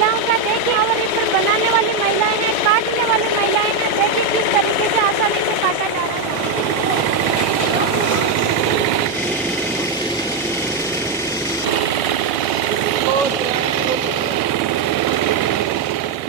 महिलाओं का देखिए, और इसमें बनाने वाली महिलाएं हैं, काटने वाली महिलाएं हैं, देखिए किस तरीके से आसानी से काटा जा रहा है।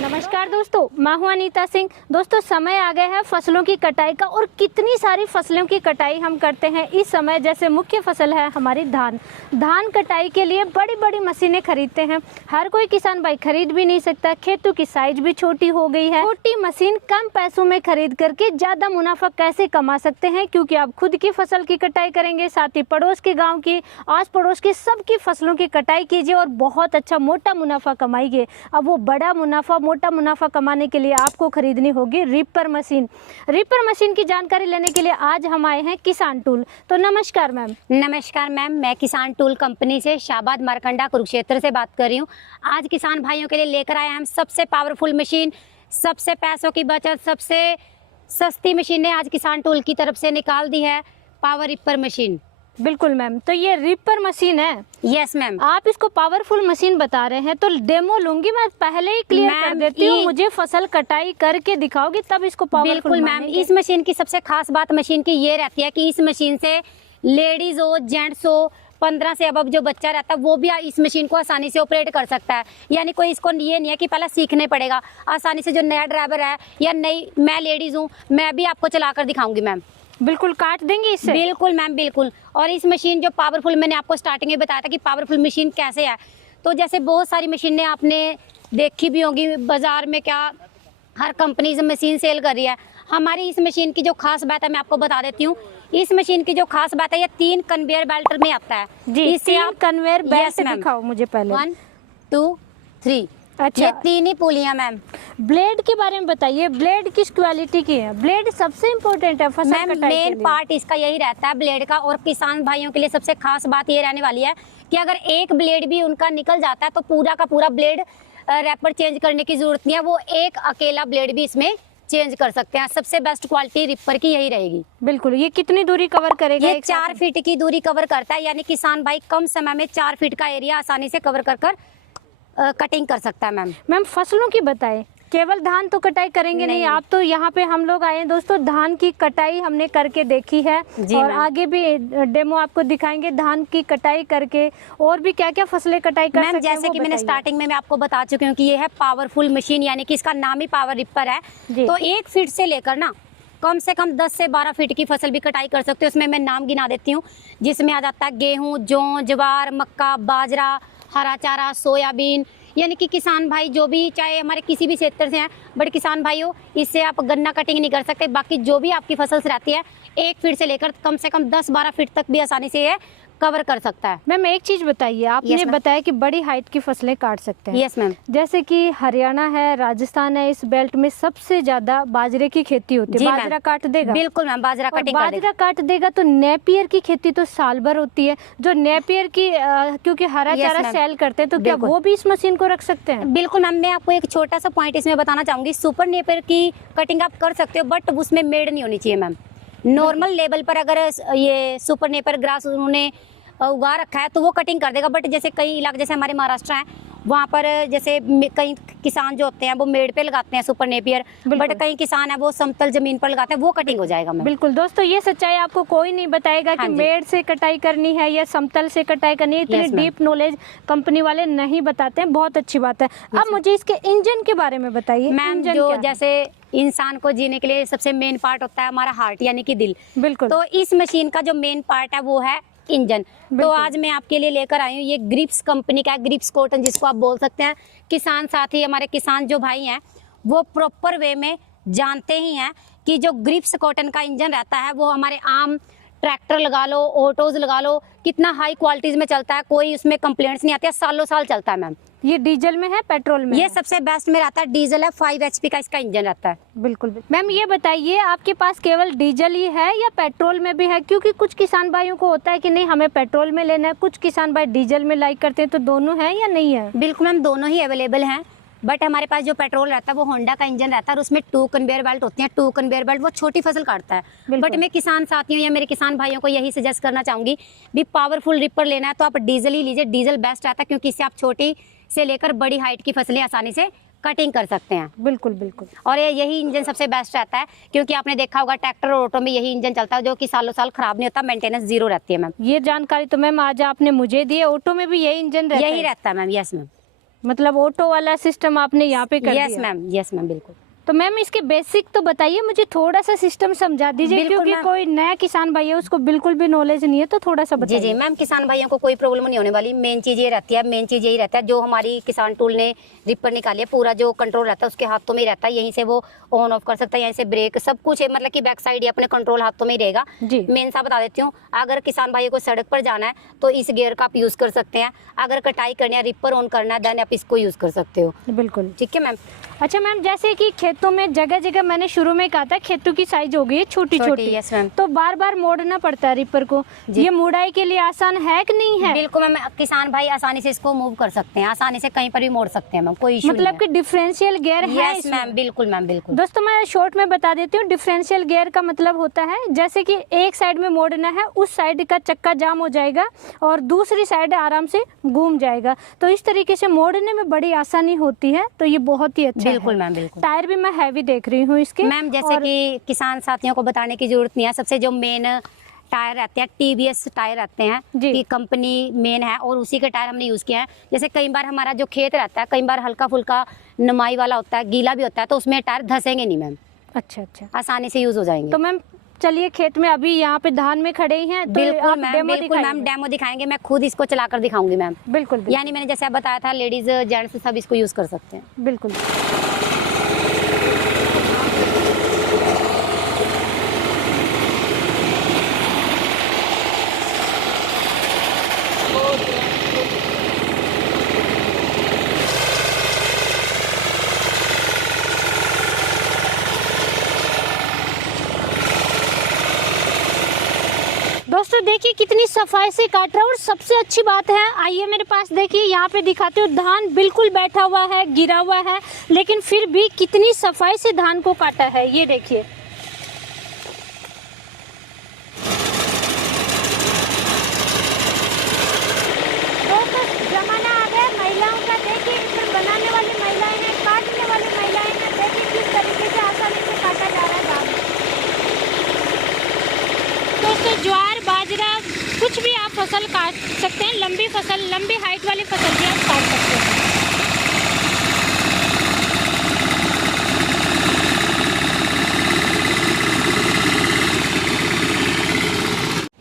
नमस्कार दोस्तों, मैं हूं अनीता सिंह। दोस्तों, समय आ गया है फसलों की कटाई का, और कितनी सारी फसलों की कटाई हम करते हैं इस समय। जैसे मुख्य फसल है हमारी धान। धान कटाई के लिए बड़ी बड़ी मशीनें खरीदते हैं। हर कोई किसान भाई खरीद भी नहीं सकता, खेतों की साइज भी छोटी हो गई है। छोटी मशीन कम पैसों में खरीद करके ज्यादा मुनाफा कैसे कमा सकते हैं, क्योंकि आप खुद की फसल की कटाई करेंगे, साथ ही पड़ोस के गाँव की, आस पड़ोस की सबकी फसलों की कटाई कीजिए और बहुत अच्छा मोटा मुनाफा कमाइए। अब वो बड़ा मुनाफा, मोटा मुनाफा कमाने के लिए आपको खरीदनी होगी रीपर मशीन। रीपर मशीन की जानकारी लेने के लिए आज हम आए हैं किसान टूल। तो नमस्कार मैम। नमस्कार मैम, मैं किसान टूल कंपनी से शाबाद मारकंडा कुरुक्षेत्र से बात कर रही हूँ। आज किसान भाइयों के लिए लेकर आए हम सबसे पावरफुल मशीन, सबसे पैसों की बचत, सबसे सस्ती मशीनें आज किसान टूल की तरफ से निकाल दी है, पावर रीपर मशीन। बिल्कुल मैम, तो ये रीपर मशीन है। Yes ma'am. आप इसको पावरफुल मशीन बता रहे हैं, तो डेमो लूंगी मैं, पहले ही क्लियर कर देती हूँ। मुझे फसल कटाई करके दिखाओगी तब इसको पावरफुल। बिल्कुल मैम, इस मशीन की सबसे खास बात मशीन की ये रहती है कि इस मशीन से लेडीज हो, जेंट्स हो, 15 से अब जो बच्चा रहता है वो भी इस मशीन को आसानी से ऑपरेट कर सकता है। यानी कोई इसको ये नहीं है कि पहले सीखने पड़ेगा। आसानी से जो नया ड्राइवर है या नई, मैं लेडीज हूँ, मैं भी आपको चला कर दिखाऊंगी मैम। बिल्कुल काट देंगे इससे? बिल्कुल मैम, बिल्कुल। और इस मशीन जो पावरफुल, मैंने आपको स्टार्टिंग में बताया था कि पावरफुल मशीन कैसे है। तो जैसे बहुत सारी मशीनें आपने देखी भी होंगी बाजार में, क्या हर कंपनी से मशीन सेल कर रही है। हमारी इस मशीन की जो खास बात है मैं आपको बता देती हूँ। इस मशीन की जो खास बात है, ये 3 कन्वेयर बेल्ट में आता है जी। इससे आप कन्वेयर बेल्ट से दिखाओ मुझे पहले। 1 2 3। अच्छा, ये 3 ही पुलियां मैम। ब्लेड के बारे में बताइए, ब्लेड किस क्वालिटी की है? ब्लेड सबसे इम्पोर्टेंट है फसल कटाई के लिए। मेन पार्ट इसका यही रहता है ब्लेड का। और किसान भाइयों के लिए सबसे खास बात ये रहने वाली है कि अगर एक ब्लेड भी उनका निकल जाता है तो पूरा का पूरा ब्लेड रैपर चेंज करने की जरूरत नहीं है। वो एक अकेला ब्लेड भी इसमें चेंज कर सकते हैं। सबसे बेस्ट क्वालिटी रिपर की यही रहेगी। बिल्कुल। ये कितनी दूरी कवर करेगा? ये 4 फीट की दूरी कवर करता है। यानी किसान भाई कम समय में 4 फीट का एरिया आसानी से कवर कर कटिंग कर सकता है मैम। मैम फसलों की बताएं, केवल धान तो कटाई करेंगे नहीं आप तो। यहाँ पे हम लोग आए हैं दोस्तों, धान की कटाई हमने करके देखी है और आगे भी डेमो आपको दिखाएंगे धान की कटाई करके। और भी क्या क्या फसलें कटाई कर सकते हैं? जैसे कि मैंने स्टार्टिंग में मैं आपको बता चुकी हूँ कि ये है पावरफुल मशीन, यानी कि इसका नाम ही पावर रिपर है। तो 1 फीट से लेकर ना कम से कम 10 से 12 फीट की फसल भी कटाई कर सकते हो। उसमें मैं नाम गिना देती हूँ, जिसमें आ जाता है गेहूँ, जौ, ज्वार, मक्का, बाजरा, हरा चारा, सोयाबीन। यानी कि किसान भाई जो भी, चाहे हमारे किसी भी क्षेत्र से हैं, बट किसान भाई हो, इससे आप गन्ना कटिंग नहीं कर सकते। बाकी जो भी आपकी फसल रहती है 1 फीट से लेकर कम से कम 10-12 फीट तक भी आसानी से ये कवर कर सकता है। मैम एक चीज बताइए, आपने बताया कि बड़ी हाइट की फसलें काट सकते हैं। Yes ma'am. जैसे कि हरियाणा है, राजस्थान है, इस बेल्ट में सबसे ज्यादा बाजरे की खेती होती है। बाजरा काट देगा? बिल्कुल मैम, बाजरा कटिंग कर देगा। बाजरा काट देगा तो नेपियर की खेती तो साल भर होती है। जो नेपियर की क्योंकि हरा चारा सेल करते हैं, तो क्या वो भी इस मशीन को रख सकते हैं? बिल्कुल मैम, मैं आपको एक छोटा सा पॉइंट इसमें बताना चाहूंगी। सुपर नेपियर की कटिंग आप कर सकते हो, बट उसमें मेड़ नहीं होनी चाहिए मैम। नॉर्मल लेवल पर अगर ये सुपर नेपियर ग्रास उन्होंने उगा रखा है तो वो कटिंग कर देगा। बट जैसे कई इलाके, जैसे हमारे महाराष्ट्र है, वहाँ पर जैसे कई किसान जो होते हैं वो मेड़ पे लगाते हैं सुपर नेपियर, बट कई किसान है वो समतल जमीन पर लगाते हैं, वो कटिंग हो जाएगा मैम। बिल्कुल दोस्तों, ये सच्चाई आपको कोई नहीं बताएगा कि मेड़ से कटाई करनी है या समतल से कटाई करनी है। इतनी डीप नॉलेज कंपनी वाले नहीं बताते हैं, बहुत अच्छी बात है। अब मुझे इसके इंजन के बारे में बताइए मैम। जो जैसे इंसान को जीने के लिए सबसे मेन पार्ट होता है हमारा हार्ट, यानी कि दिल। बिल्कुल। तो इस मशीन का जो मेन पार्ट है वो है इंजन। तो आज मैं आपके लिए लेकर आई हूँ, ये ग्रिप्स कंपनी का है, ग्रिप्स कॉटन जिसको आप बोल सकते हैं। किसान साथी, हमारे किसान जो भाई हैं वो प्रॉपर वे में जानते ही हैं कि जो ग्रिप्स कॉटन का इंजन रहता है वो हमारे आम ट्रैक्टर लगा लो, ऑटोज लगा लो, कितना हाई क्वालिटीज में चलता है, कोई उसमें कंप्लेंट्स नहीं आती है, सालों साल चलता है मैम। ये डीजल में है, पेट्रोल में? ये सबसे बेस्ट में रहता है, डीजल है, 5 HP का इसका इंजन रहता है। बिल्कुल। मैम ये बताइए, आपके पास केवल डीजल ही है या पेट्रोल में भी है? क्योंकि कुछ किसान भाइयों को होता है कि नहीं हमें पेट्रोल में लेना है, कुछ किसान भाई डीजल में लाइक करते हैं, तो दोनों है या नहीं है? बिल्कुल मैम, दोनों ही अवेलेबल हैं। बट हमारे पास जो पेट्रोल रहता है वो होंडा का इंजन रहता है और उसमें 2 कन्वेयर बेल्ट होती हैं। 2 कन्वेयर बेल्ट वो छोटी फसल काटता है। बट मैं किसान साथियों या मेरे किसान भाइयों को यही सजेस्ट करना चाहूँगी, भी पावरफुल रिपर लेना है तो आप डीजल ही लीजिए। डीजल बेस्ट रहता है क्योंकि इससे आप छोटी से लेकर बड़ी हाइट की फसलें आसानी से कटिंग कर सकते हैं। बिल्कुल बिल्कुल। और यही इंजन सबसे बेस्ट रहता है, क्योंकि आपने देखा होगा ट्रैक्टर और ऑटो में यही इंजन चलता है जो कि सालों साल खराब नहीं होता, मेंटेनेंस जीरो रहती है मैम। ये जानकारी तो मैम आज आपने मुझे दी है। ऑटो में भी यही इंजन रहता है? यही रहता है मैम। Yes ma'am. मतलब ऑटो वाला सिस्टम आपने यहाँ पे कर दिया? यस मैम, यस मैम, बिल्कुल। तो मैम इसके बेसिक तो बताइए, मुझे थोड़ा सा सिस्टम समझा दीजिए, बिल्कुल क्योंकि मैम। कोई नया किसान भाई है उसको बिल्कुल भी नॉलेज नहीं है, तो थोड़ा सा जी बताइए। जी मैम, किसान भाइयों को कोई प्रॉब्लम नहीं होने वाली। मेन चीज़ ये रहती है, मेन चीज़ यही रहता है, जो हमारी किसान टूल ने रिपर निकाली है, पूरा जो कंट्रोल रहता है उसके हाथों में ही रहता है। यहीं से वो ऑन ऑफ कर सकता है, यहीं से ब्रेक, सब कुछ है, मतलब कि बैक साइड ही अपने कंट्रोल हाथों में ही रहेगा। जी। मेन सा बता देती हूँ, अगर किसान भाइयों को सड़क पर जाना है तो इस गियर का आप यूज़ कर सकते हैं। अगर कटाई करनी है, रिपर ऑन करना है, देन आप इसको यूज़ कर सकते हो। बिल्कुल। ठीक है मैम। अच्छा मैम, जैसे कि खेतों में जगह जगह मैंने शुरू में कहा था खेतों की साइज हो गई है छोटी छोटी, यस मैम। तो बार बार मोड़ना पड़ता है रिपर को। ये मुड़ाई के लिए आसान है कि नहीं है? बिल्कुल मैम, किसान भाई आसानी से इसको मूव कर सकते हैं, आसानी से कहीं पर भी मोड़ सकते हैं मैम, कोई इशू मतलब कि डिफरेंशियल गियर है यस इसमें? मैम, बिल्कुल मैम, बिल्कुल। दोस्तों मैं शॉर्ट में बता देती हूँ, डिफरेंशियल गियर का मतलब होता है जैसे कि एक साइड में मोड़ना है, उस साइड का चक्का जाम हो जाएगा और दूसरी साइड आराम से घूम जाएगा, तो इस तरीके से मोड़ने में बड़ी आसानी होती है। तो ये बहुत ही अच्छा बिल्कुल है। मैम, बिल्कुल। टायर भी मैं हैवी देख रही हूँ इसके मैम जैसे कि किसान साथियों को बताने की जरूरत नहीं है, सबसे जो मेन टायर रहते हैं टीवीएस टायर रहते हैं कि कंपनी मेन है, और उसी के टायर हमने यूज़ किया है। जैसे कई बार हमारा जो खेत रहता है, कई बार हल्का फुल्का नमाई वाला होता है, गीला भी होता है, तो उसमें टायर धसेंगे नहीं मैम, अच्छा अच्छा, आसानी से यूज़ हो जाएंगे। तो मैम चलिए खेत में अभी यहाँ पे धान में खड़े ही हैं, तो बिल्कुल आप मैम, डेमो बिल्कुल मैम, दिखाएंगे? डेमो दिखाएंगे, मैं खुद इसको चलाकर दिखाऊंगी मैम। बिल्कुल यानी मैंने जैसे आप बताया था, लेडीज जेंट्स सब इसको यूज़ कर सकते हैं। बिल्कुल। दोस्तों देखिए कितनी सफाई से काट रहा है, और सबसे अच्छी बात है, आइए मेरे पास देखिए, यहाँ पे दिखाते हो धान बिल्कुल बैठा हुआ है, गिरा हुआ है, लेकिन फिर भी कितनी सफाई से धान को काटा है, ये देखिए। दोस्तों जमाना आ गया महिलाओं का, देखिए इसमें बनाने वाली महिलाएं हैं, काटने वाली महिलाएं हैं, देखिए किस तरीके से आसानी से काटा जा रहा है धान। दोस्तों ज्वार बाजरा कुछ भी आप फसल काट सकते हैं, लंबी फसल, लंबी हाइट वाली फसल भी आप काट सकते हैं।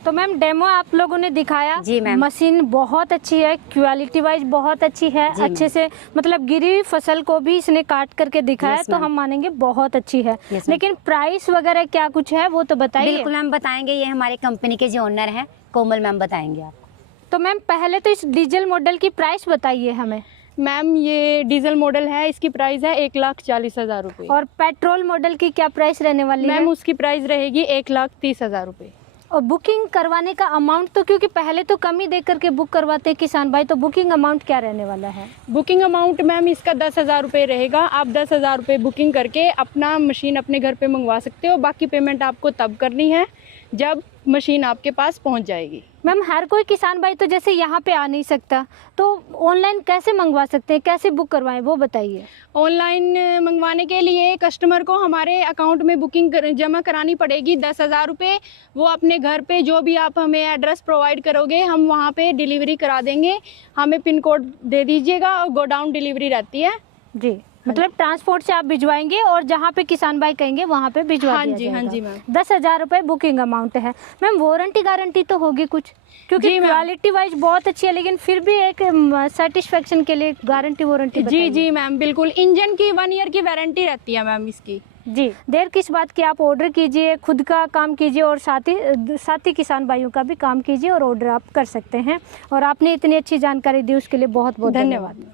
तो मैम डेमो आप लोगों ने दिखाया जी मैम। मशीन बहुत अच्छी है, क्वालिटी वाइज बहुत अच्छी है, अच्छे से मतलब गिरी हुई फसल को भी इसने काट करके दिखाया, तो हम मानेंगे बहुत अच्छी है। लेकिन प्राइस वगैरह क्या कुछ है वो तो बताइए। बिल्कुल मैम बताएंगे, ये हमारे कंपनी के जो ओनर हैं कोमल मैम बताएंगे आपको। तो मैम पहले तो इस डीजल मॉडल की प्राइस बताइए हमें। मैम ये डीजल मॉडल है, इसकी प्राइस है 1,40,000 रुपये। और पेट्रोल मॉडल की क्या प्राइस रहने वाली है? मैम उसकी प्राइस रहेगी 1,30,000 रुपये। और बुकिंग करवाने का अमाउंट तो, क्योंकि पहले तो कम ही दे करके बुक करवाते हैं किसान भाई, तो बुकिंग अमाउंट क्या रहने वाला है? बुकिंग अमाउंट मैम इसका 10,000 रुपये रहेगा। आप 10,000 रुपये बुकिंग करके अपना मशीन अपने घर पे मंगवा सकते हो। बाकी पेमेंट आपको तब करनी है जब मशीन आपके पास पहुंच जाएगी। मैम हर कोई किसान भाई तो जैसे यहाँ पे आ नहीं सकता, तो ऑनलाइन कैसे मंगवा सकते हैं, कैसे बुक करवाएं वो बताइए। ऑनलाइन मंगवाने के लिए कस्टमर को हमारे अकाउंट में बुकिंग जमा करानी पड़ेगी 10,000 रुपये। वो अपने घर पे जो भी आप हमें एड्रेस प्रोवाइड करोगे हम वहाँ पे डिलीवरी करा देंगे। हमें पिन कोड दे दीजिएगा और गोडाउन डिलीवरी रहती है जी, मतलब ट्रांसपोर्ट से आप भिजवाएंगे और जहाँ पे किसान भाई कहेंगे वहाँ पे भिजवा दिया जाएगा। हाँ जी मैम। 10,000 रुपये बुकिंग अमाउंट है। मैम वारंटी गारंटी तो होगी कुछ, क्योंकि क्वालिटी वाइज बहुत अच्छी है, लेकिन फिर भी एक सेटिस्फेक्शन के लिए गारंटी वारंटी जी मैम बिल्कुल। इंजन की 1 ईयर की वारंटी रहती है मैम इसकी। जी, देर किस बात की, आप ऑर्डर कीजिए, खुद का काम कीजिए और साथ ही किसान भाइयों का भी काम कीजिए और ऑर्डर आप कर सकते हैं। और आपने इतनी अच्छी जानकारी दी उसके लिए बहुत बहुत धन्यवाद।